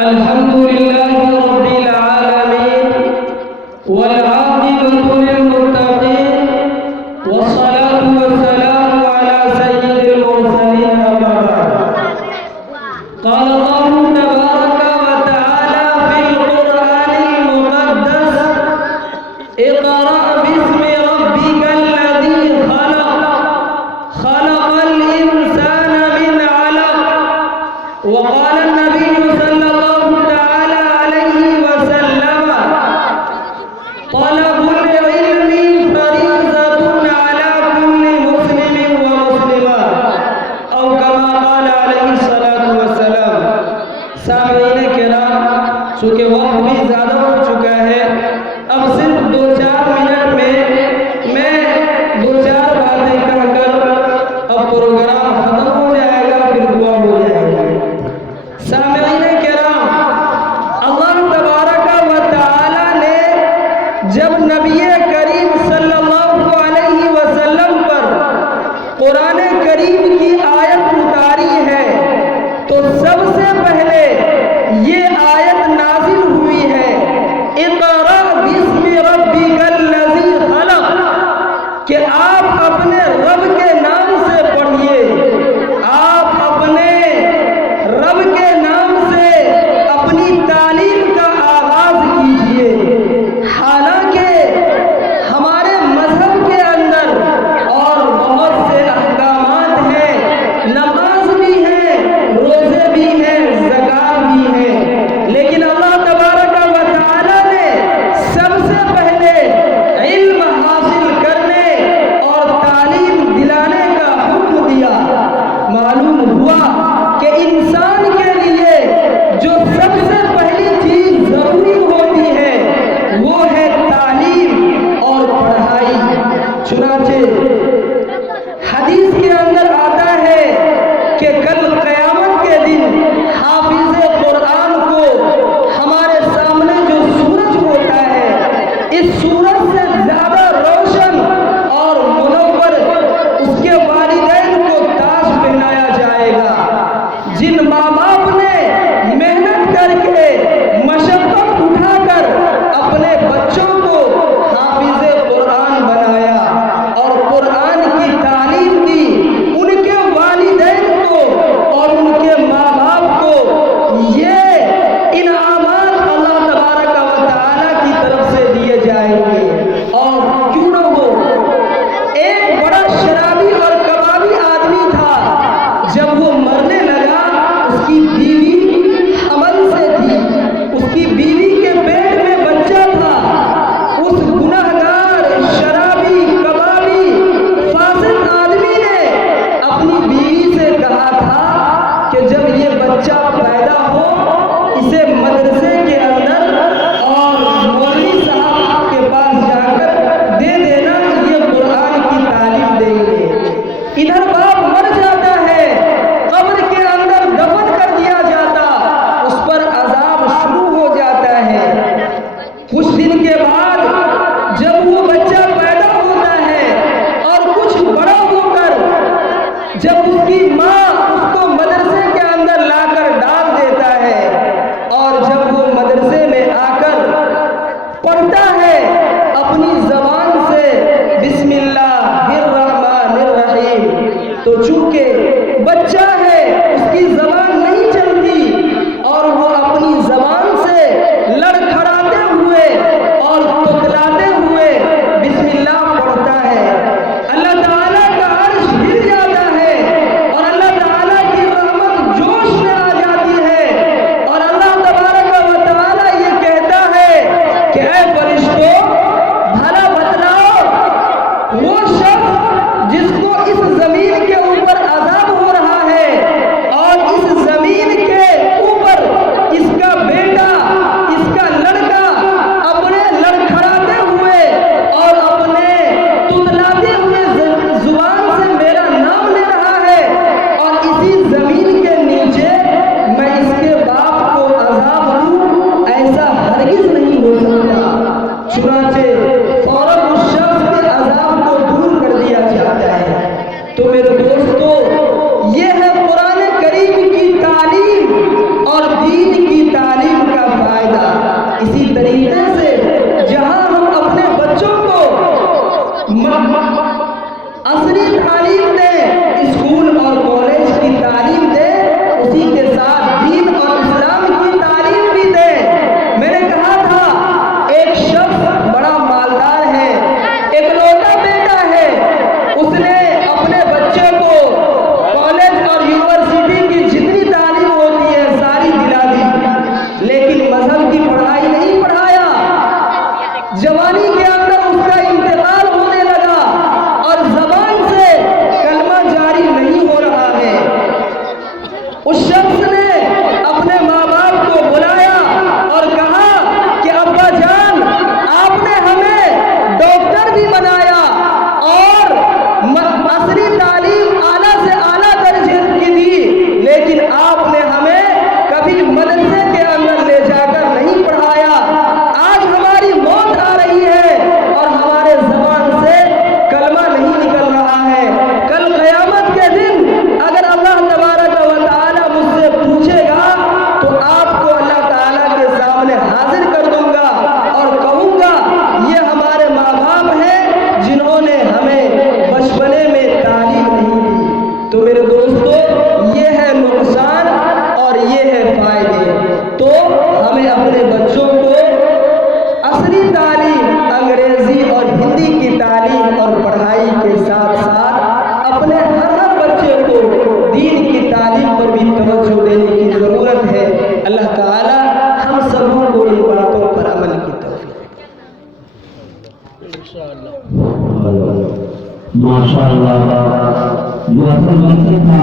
الحمد لله رب العالمين والعاقبة للمتقين والصلاة والسلام على سيد المرسلين أما بعد. قال الله تبارك وتعالى في القرآن المقدس: اقرأ باسم ربك الذي خلق خلق الإنسان من علق. وقال النبي صلى الله تعالى عليه وسلم: طلب العلم فريضة على كل مسلم ومسلمة، أو كما قال عليه الصلاة والسلام. سامعین کرام، چونکہ وقت بھی زیادہ ہو چکا ہے، اب صرف 2-4 منٹ میں 2-4 باتیں کہہ کر اب پروگرام ختم ہو جائے گا، پھر دعا ہو جائے گا. سامعین کرام، اللہ تبارک و تعالی نے جب نبی کریم صلی اللہ علیہ وسلم پر قرآن کریم کی آیت اتاری ہے تو سب سے پہلے یہ آیت نازل ہوئی ہے: اقرأ باسم ربک الذی خلق، کہ آپ اپنے رب کے نام سے پڑھیے، آپ اپنے رب کے نام سے اپنی تعلیم کا آغاز کیجیے. حالانکہ ہمارے مذہب کے اندر اور بہت سے احکامات ہیں کسی مدرسے کے اندر لے جا کر نہیں پڑھایا. آج ہماری موت آ رہی ہے اور ہمارے زبان سے کلمہ نہیں نکل رہا ہے. کل قیامت کے دن اگر اللہ تبارک و تعالی مجھ سے پوچھے گا تو آپ کو اللہ تعالیٰ کے سامنے حاضر کر دوں گا اور کہوں گا یہ ہمارے ماں باپ ہیں جنہوں نے ہمیں بچپنے میں تعلیم نہیں دی. تو میرے دوستو یہ ہے نقصان اور یہ ہے فائدے. تو ہمیں اپنے بچوں کو اصلی تعلیم انگریزی اور ہندی کی تعلیم اور پڑھائی کے ساتھ ساتھ اپنے ہر بچے کو دین کی تعلیم پر بھی توجہ دینے کی ضرورت ہے. اللہ تعالی ہم سبوں کو ان باتوں پر عمل کی توفیق. ماشاء اللہ جو اصل مقصد تھا